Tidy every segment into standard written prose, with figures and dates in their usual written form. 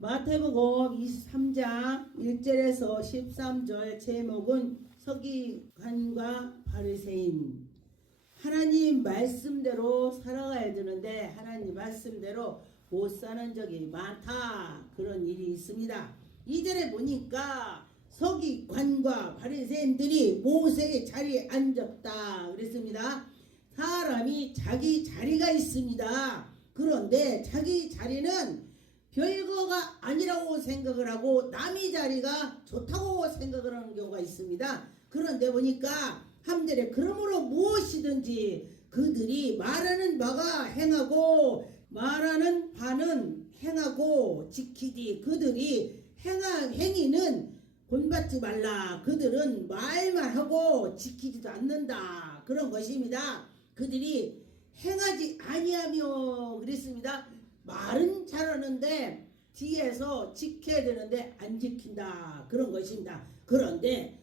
마태복음 23장 1절에서 13절 제목은 서기관과 바리새인. 하나님 말씀대로 살아가야 되는데 하나님 말씀대로 못 사는 적이 많다. 그런 일이 있습니다. 2절에 보니까 서기관과 바리새인들이 모세의 자리에 앉았다 그랬습니다. 사람이 자기 자리가 있습니다. 그런데 자기 자리는 별거가 아니라고 생각을 하고 남의 자리가 좋다고 생각을 하는 경우가 있습니다. 그런데 보니까 함절에 그러므로 무엇이든지 그들이 말하는 바가 행하고 말하는 바는 행하고 지키지 그들이 행한 행위는 본받지 말라. 그들은 말만 하고 지키지도 않는다. 그런 것입니다. 그들이 행하지 아니하며 그랬습니다. 말은 잘하는데 뒤에서 지켜야 되는데 안 지킨다. 그런 것입니다. 그런데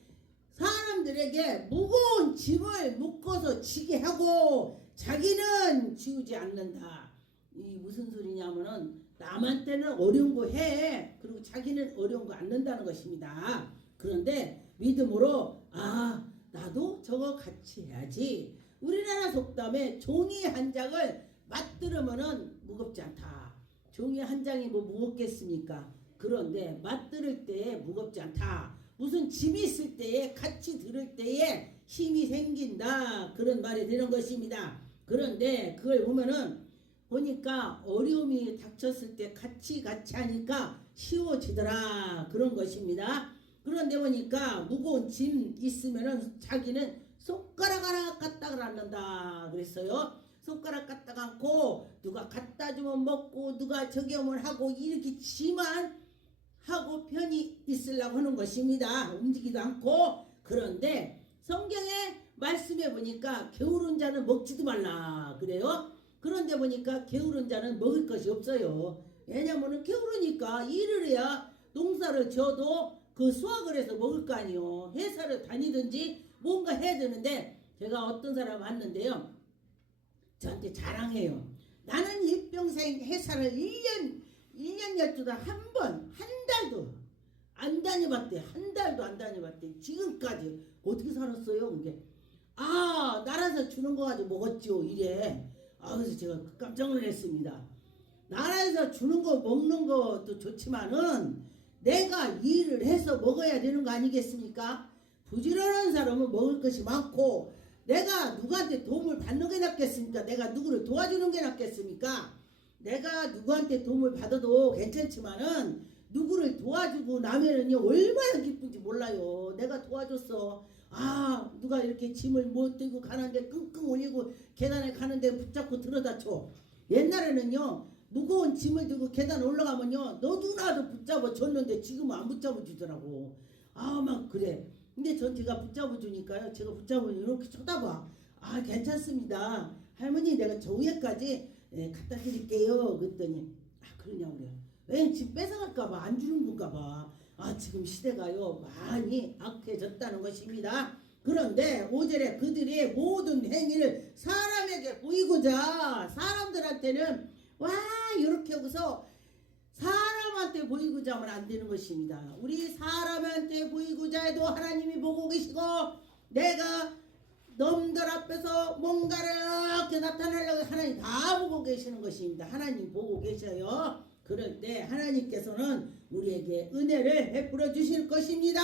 사람들에게 무거운 짐을 묶어서 지게 하고 자기는 지우지 않는다. 이 무슨 소리냐면은 남한테는 어려운 거 해. 그리고 자기는 어려운 거 안 는다는 것입니다. 그런데 믿음으로 나도 저거 같이 해야지. 우리나라 속담에 종이 한 장을 맞들으면은 무겁지 않다. 종이 한 장이 뭐 무겁겠습니까? 그런데 맞들을 때에 무겁지 않다. 무슨 짐이 있을 때에 같이 들을 때에 힘이 생긴다. 그런 말이 되는 것입니다. 그런데 그걸 보니까 어려움이 닥쳤을 때 같이 하니까 쉬워지더라. 그런 것입니다. 그런데 보니까 무거운 짐 있으면은 자기는 손가락 하나 까딱 않는다 그랬어요. 손가락 까딱 않고 누가 갖다 주면 먹고 누가 저기 오면 하고 이렇게 지만 하고 편히 있으려고 하는 것입니다. 움직이지도 않고. 그런데 성경의 말씀에 보니까 게으른 자는 먹지도 말라 그래요. 그런데 보니까 게으른 자는 먹을 것이 없어요. 왜냐면은 게으르니까 일을 해야 농사를 지어도 그 수확을 해서 먹을 거 아니요. 회사를 다니든지 뭔가 해야 되는데 제가 어떤 사람 봤는데요. 저한테 자랑해요. 나는 일평생 회사를 1년 12달 한 달도 안 다녀봤대. 한 달도 안 다녀봤대. 지금까지 어떻게 살았어요? 그게 나라에서 주는 거 가지고 먹었죠. 이래. 그래서 제가 깜짝 놀랐습니다. 나라에서 주는 거 먹는 것도 좋지만은 내가 일을 해서 먹어야 되는 거 아니겠습니까? 부지런한 사람은 먹을 것이 많고 내가 누구한테 도움을 받는 게 낫겠습니까? 내가 누구를 도와주는 게 낫겠습니까? 내가 누구한테 도움을 받아도 괜찮지만은 누구를 도와주고 나면은요 얼마나 기쁜지 몰라요. 내가 도와줬어. 누가 이렇게 짐을 못 들고 가는데 끙끙 올리고 계단에 가는데 붙잡고 들어다 줘. 옛날에는요 무거운 짐을 들고 계단 올라가면요 너도 나도 붙잡아 줬는데 지금은 안 붙잡아 주더라고. 막 그래. 근데 제가 붙잡아 주니까요. 제가 붙잡으면 이렇게 쳐다봐. 괜찮습니다. 할머니 내가 저 위에까지 갖다 드릴게요. 그랬더니 그러냐고 그래요. 왜 집 뺏어갈까봐 안 주는 건가봐. 지금 시대가요 많이 악해졌다는 것입니다. 그런데 5절에 그들의 모든 행위를 사람에게 보이고자 사람들한테는 이렇게 하고서 사람한테 보이고자 하면 안 되는 것입니다. 우리 사람한테 보이고자 해도 하나님이 보고 계시고 내가 놈들 앞에서 뭔가를 이렇게 나타내려고 하나님 다 보고 계시는 것입니다. 하나님 보고 계셔요. 그런데 하나님께서는 우리에게 은혜를 베풀어 주실 것입니다.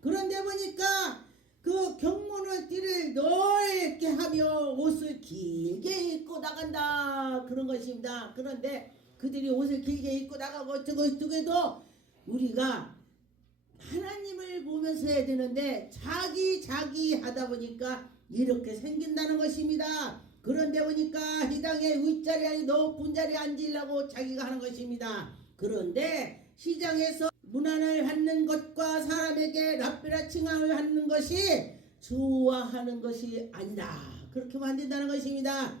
그런데 보니까 그 경문을 띠를 넓게 하며 옷을 길게 입고 나간다. 그런 것입니다. 그런데 그들이 옷을 길게 입고 나가고 저거도 우리가 하나님을 보면서 해야 되는데 자기 하다 보니까 이렇게 생긴다는 것입니다. 그런데 보니까 이 땅에 윗자리 아니 높은 자리에 앉으려고 자기가 하는 것입니다. 그런데 시장에서 문안을 받는 것과 사람에게 랍비라 칭함을 하는 것이 좋아하는 것이 아니다. 그렇게 만든다는 것입니다.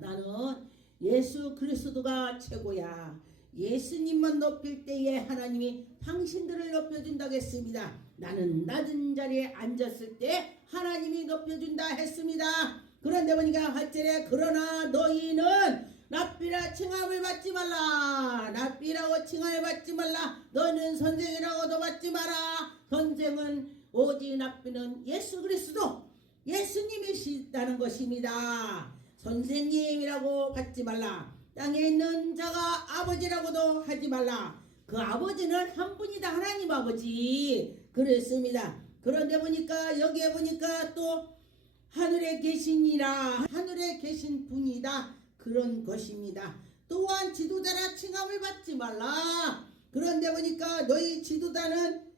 나는 예수 그리스도가 최고야. 예수님만 높일 때에 하나님이 당신들을 높여준다고 했습니다. 나는 낮은 자리에 앉았을 때 하나님이 높여준다 했습니다. 그런데 보니까 8절에 그러나 너희는 랍비라 칭함을 받지 말라. 랍비라 선생이라고 칭하여 받지 말라. 너는 선생이라고도 받지 마라. 선생은 오직 납비는 예수 그리스도 예수님이시다는 것입니다. 선생님이라고 받지 말라. 땅에 있는 자가 아버지라고도 하지 말라. 그 아버지는 한 분이다. 하나님 아버지 그랬습니다. 그런데 보니까 여기에 보니까 또 하늘에 계시니라. 하늘에 계신 분이다. 그런 것입니다. 또한 지도자라 칭함을 받지 말라. 그런데 보니까 너희 지도자는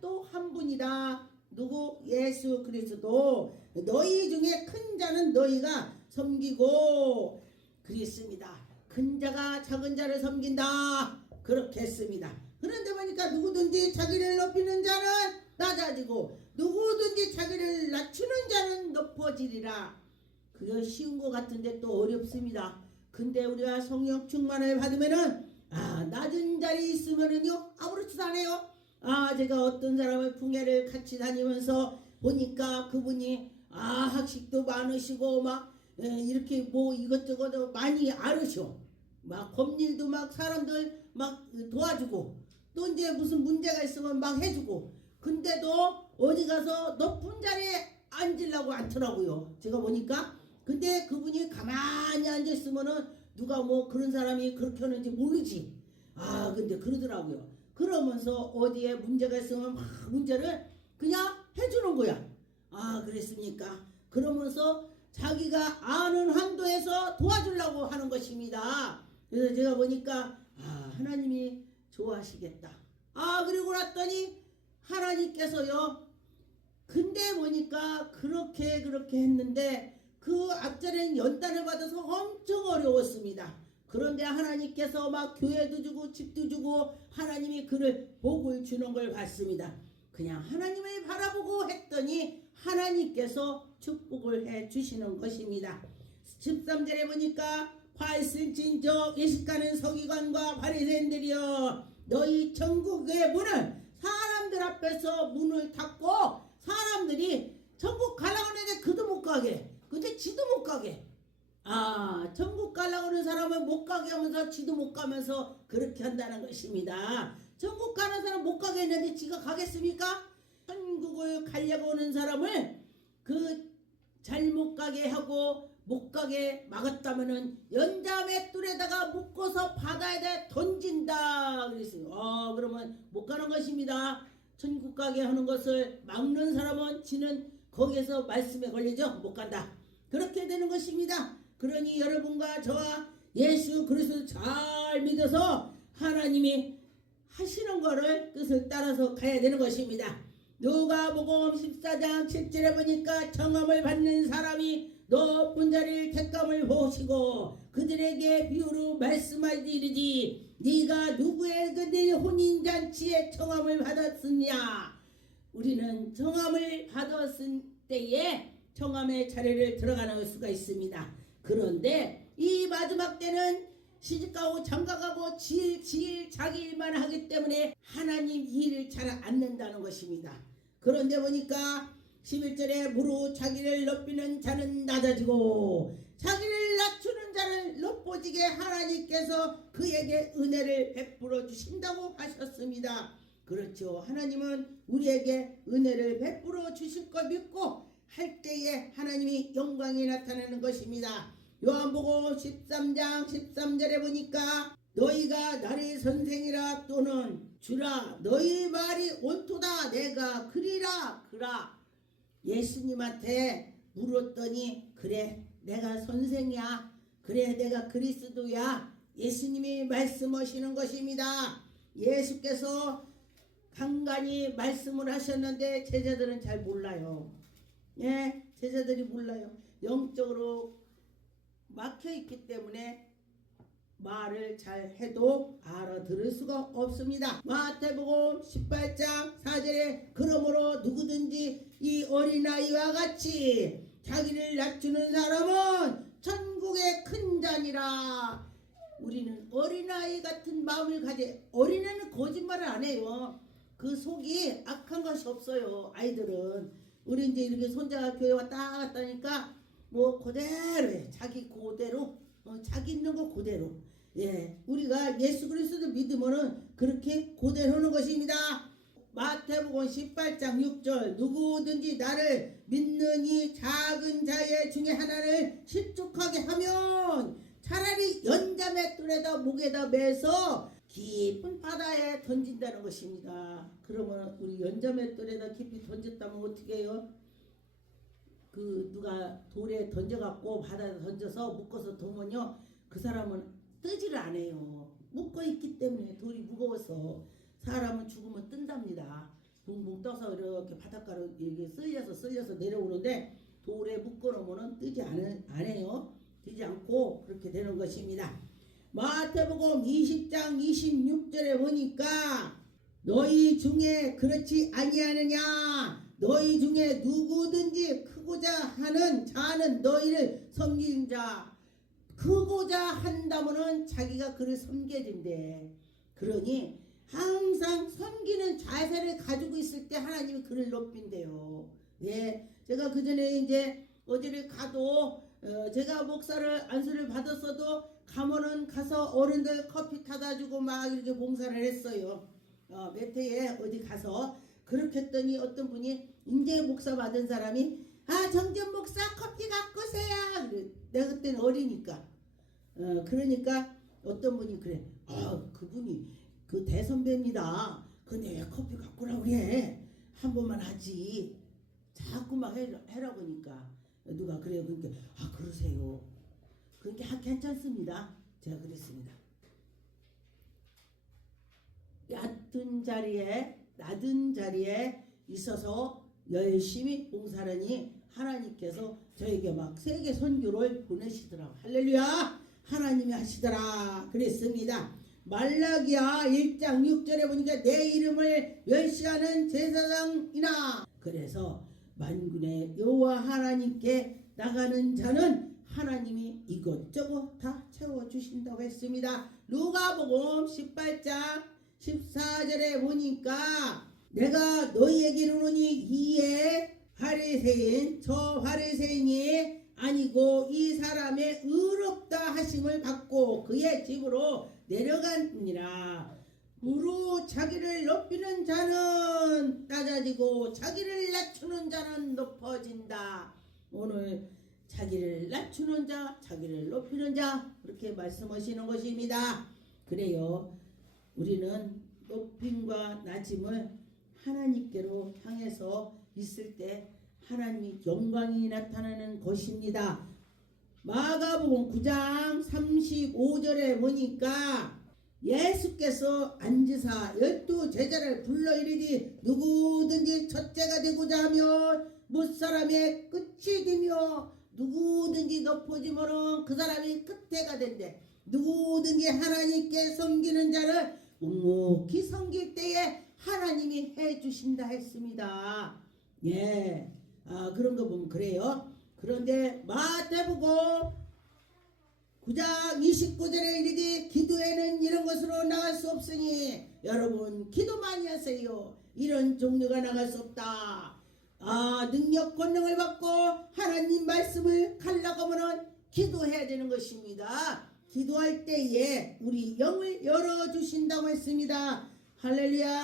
또 한 분이다. 누구? 예수 그리스도. 너희 중에 큰 자는 너희가 섬기고 그랬습니다. 큰 자가 작은 자를 섬긴다. 그렇게 했습니다. 그런데 보니까 누구든지 자기를 높이는 자는 낮아지고 누구든지 자기를 낮추는 자는 높아지리라. 그게 쉬운 것 같은데 또 어렵습니다. 근데 우리가 성령 충만을 받으면은 낮은 자리에 있으면은요 아무렇지도 않아요. 제가 어떤 사람의 풍예를 같이 다니면서 보니까 그분이 학식도 많으시고 막 이렇게 뭐 이것저것 많이 알으셔. 막 법일도 막 사람들 막 도와주고 또 이제 무슨 문제가 있으면 막 해주고 근데도 어디 가서 높은 자리에 앉으려고 않더라고요. 제가 보니까. 근데 그분이 가만히 앉아있으면은 누가 뭐 그런 사람이 그렇게 하는지 모르지. 근데 그러더라고요. 그러면서 어디에 문제가 있으면 막 문제를 그냥 해주는 거야. 그랬습니까? 그러면서 자기가 아는 한도에서 도와주려고 하는 것입니다. 그래서 제가 보니까 하나님이 좋아하시겠다. 그리고 났더니 하나님께서요. 근데 보니까 그렇게 했는데 그 앞전에는 연단을 받아서 엄청 어려웠습니다. 그런데 하나님께서 막 교회도 주고 집도 주고 하나님이 그를 복을 주는 걸 봤습니다. 그냥 하나님을 바라보고 했더니 하나님께서 축복을 해 주시는 것입니다. 13절에 보니까 활슬진적 예식가는 서기관과 바리새인들이여 너희 천국의 문을 사람들 앞에서 문을 닫고 사람들이 천국 가려고 하는데 그도 못 가게 근데 지도 못 가게 천국 가려고 하는 사람은 못 가게 하면서 지도 못 가면서 그렇게 한다는 것입니다. 천국 가는 사람 못 가게 했는데 지가 가겠습니까? 천국을 가려고 하는 사람을 잘못 가게 하고 못 가게 막았다면은 연자의 뜰에다가 묶어서 바다에다 던진다 그랬어요. 그러면 못 가는 것입니다. 천국 가게 하는 것을 막는 사람은 지는 거기에서 말씀에 걸리죠. 못 간다. 그렇게 되는 것입니다. 그러니 여러분과 저와 예수 그리스도 잘 믿어서 하나님이 하시는 거를 뜻을 따라서 가야 되는 것입니다. 누가복음 14장 7절에 보니까 청함을 받는 사람이 높은 자리를 택감을 보시고 그들에게 비유로 말씀하시리지 네가 누구의 네 혼인잔치에 청함을 받았느냐. 우리는 청함을 받았을 때에 청함의 자리를 들어가는 수가 있습니다. 그런데 이 마지막 때는 시집가고 장가가고 지일 자기 일만 하기 때문에 하나님 일을 잘 안 낸다는 것입니다. 그런데 보니까 11절에 무릇 자기를 높이는 자는 낮아지고 자기를 낮추는 자를 높아지게 하나님께서 그에게 은혜를 베풀어 주신다고 하셨습니다. 그렇죠. 하나님은 우리에게 은혜를 베풀어 주실 것 믿고 할 때에 하나님이 영광이 나타나는 것입니다. 요한복음 13장 13절에 보니까 너희가 나의 선생이라 또는 주라 너희 말이 옳도다 내가 그리라. 예수님한테 물었더니 그래 내가 선생이야. 그래 내가 그리스도야. 예수님이 말씀하시는 것입니다. 예수께서 간간히 말씀을 하셨는데 제자들은 잘 몰라요. 제자들이 몰라요. 영적으로 막혀있기 때문에 말을 잘 해도 알아들을 수가 없습니다. 마태복음 18장 4절에 그러므로 누구든지 이 어린아이와 같이 자기를 낮추는 사람은 천국의 큰 자니라. 우리는 어린아이 같은 마음을 가져. 어린애는 거짓말을 안 해요. 그 속이 악한 것이 없어요. 아이들은. 우리 이제 이렇게 손자가 교회 왔다 갔다니까 뭐 그대로 해. 자기 그대로 자기 있는 거 그대로. 예, 우리가 예수 그리스도 믿으면은 그렇게 고대하는 것입니다. 마태복음 18장 6절 누구든지 나를 믿느니 작은 자의 중에 하나를 실족하게 하면 차라리 연자맷돌에다 목에다 매서 깊은 바다에 던진다는 것입니다. 그러면 우리 연자맷돌에다 깊이 던졌다면 어떻게 해요? 그 누가 돌에 던져갖고 바다에 던져서 묶어서 두면요 그 사람은 뜨지를 않아요. 묶어 있기 때문에 돌이 무거워서 사람은 죽으면 뜬답니다. 붕붕 떠서 이렇게 바닷가로 이렇게 쓸려서 내려오는데 돌에 묶어 놓으면 뜨지 않아요. 뜨지 않고 그렇게 되는 것입니다. 마태복음 20장 26절에 보니까 너희 중에 그렇지 아니하느냐 너희 중에 누구든지 크고자 하는 자는 너희를 섬기는 자 크고자 한다면은 자기가 그를 섬겨야 된대. 그러니 항상 섬기는 자세를 가지고 있을 때 하나님이 그를 높인대요. 예, 제가 그 전에 이제 어디를 가도 제가 목사를 안수를 받았어도 가면은 가서 어른들 커피 타다 주고 막 이렇게 봉사를 했어요. 매태에 어디 가서 그렇게 했더니 어떤 분이 인제 목사 받은 사람이 정전 목사 커피 갖고 오세요. 내가 그때는 어리니까 그러니까 어떤 분이 그래 그분이 그 대선배입니다. 근데 왜 커피 갖고 오라고 그래? 한 번만 하지 자꾸 막 해라 보니까 누가 그래요. 그러니까 그러세요. 그러니까 괜찮습니다. 제가 그랬습니다. 낮은 자리에 있어서 열심히 봉사하니 하나님께서 저에게 막 세계 선교를 보내시더라. 할렐루야. 하나님이 하시더라 그랬습니다. 말라기야 1장 6절에 보니까 내 이름을 멸시하는 제사장이나 그래서 만군의 여호와 하나님께 나가는 자는 하나님이 이것저것 다 채워주신다고 했습니다. 누가복음 18장 14절에 보니까 내가 너희에게 이르노니 이에 바리새인 저 바리새인이 아니고 이 사람의 의롭다 하심을 받고 그의 집으로 내려가니라. 무릇 자기를 높이는 자는 낮아지고 자기를 낮추는 자는 높아진다. 오늘 자기를 낮추는 자 자기를 높이는 자 그렇게 말씀하시는 것입니다. 그래요. 우리는 높임과 낮음을 하나님께로 향해서 있을 때 하나님의 영광이 나타나는 것입니다. 마가복음 9장 35절에 보니까 예수께서 앉으사 12 제자를 불러 이르니 누구든지 첫째가 되고자 하면 무사람의 끝이 되며 누구든지 높아지면 그 사람이 끝에가 된대. 누구든지 하나님께 섬기는 자를 묵묵히 섬길 때에 하나님이 해주신다 했습니다. 예, 그런 거 보면 그래요. 그런데 마태복음 9장 29절에 이르되 기도에는 이런 것으로 나갈 수 없으니 여러분 기도 많이 하세요. 이런 종류가 나갈 수 없다. 능력 권능을 받고 하나님 말씀을 가려고 하면 기도해야 되는 것입니다. 기도할 때에 우리 영을 열어주신다고 했습니다. 할렐루야.